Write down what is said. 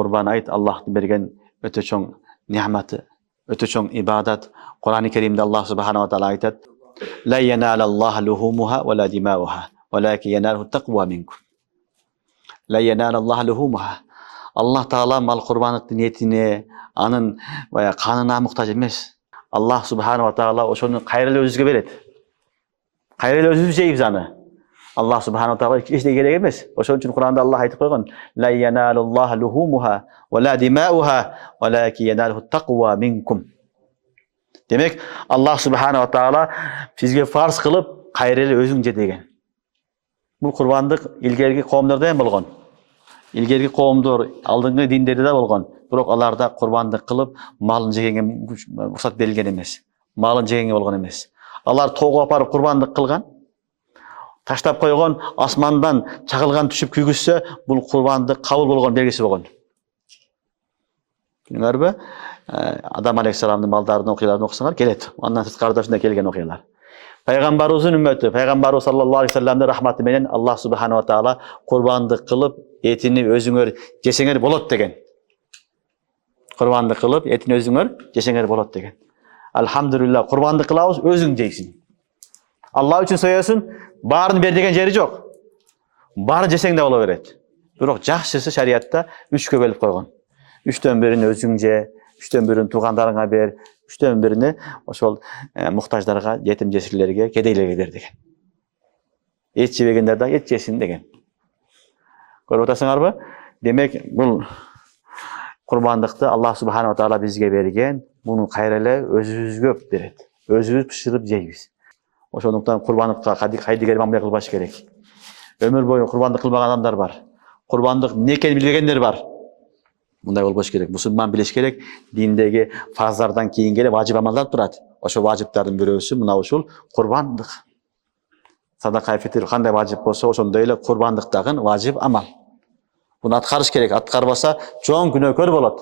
Kurban ayet Allah'ın bergen öte çoğun nimetı, öte çoğun ibadat. Kur'an-ı Kerim'de Allah subhanahu wa ta'ala ayet: "La yenalallahu luhumuha ve la dimauha, velakin yenaluhu takva minkum." La yenalallahu luhumuha. Allah Taala mal kurbanlık niyetine, anın veya kanına muhtaç emez. Allah subhanahu wa ta'ala oşonu kayrılı özüzge beret. Kayrılı özüz jeybiz anı. Allah subhanahu wa ta'ala hiç de gerek emez. Oşon için Kur'an'da Allah aytıp koygan: "La yenalallahu luhumuha ve la dimauha, velakin yenaluhu takva minkum." Demek Allah subhanahu wa ta'ala sizge farz kılıp kayrılı özüngce degen. Bu kurbanlık ilgergi kavimlerde hem bolgan. İlgergi kavimler aldığınғы dinlerde de bolgan. Biroq alarda kurbanlık kılıp malın jegenge ruhsat berilgen emes. Malın jegenge bolgan emes. Alar toğu aparıp kurbanlık kılgan. Taştap koygan, asmandan çakılgan düşüp küygüsse, bu kurbanlık kabul bolgan belgisi bolgan. Bilingärbi? Adam aleyhisselam'ın mallarını okuyalarını okusanlar gelet. Ondan sırtkardaşında kelgen okuyalar. Peygamberimizin ümmeti, Peygamberimiz sallallahu aleyhi ve sellem'de rahmatı menen Allah subhanahu wa ta'ala kurbanlık kılıp etini özüңөр jeseňer bolat degen. Kurbanlık kılıp etini özüňör jeseňer bolat degen. Alhamdulillah kurbanlık kılabız özüň jeysin. Allah üçün soyarsın, barını ber degen jeri jok. Bары jeseň de bola beret. Biroq jahşысы şeriatda 3'kö bölüp koygan. 3'ten birini özüň je, 3'ten birini tugandaryňa ber, 3'ten birini oşol muhtaçlarga, yetim jesirlerge, kedeylerge ber degen. Et jebegenler de et jesin degen. Görüp otarsыңарбы? Demek bu kurbanlıkta Allah subhanahu wa ta'ala bizge bergen, bunun kayrele özüzgö beret. Özüz pişirip jeybiz. Oşonduktan kurbanlıkka haydiger mamle kılbaş gerek. Ömür boyu kurbanlık kılmagan adamlar var. Kurbanlık ne ekeni bilmegenler var. Bunday bolboş gerek. Musulman bileş gerek. Dindegi farzlardan keyin gele vacip amallar turat. Oşo vaciplardan birösü muna uşul kurbanlık. Sadaka fitir kanday vacip bolsa oşondoy ele kurbanlıktagın vacip amal. Bunu atkarış gerek. Atkarбаса çoğun günökör bolat.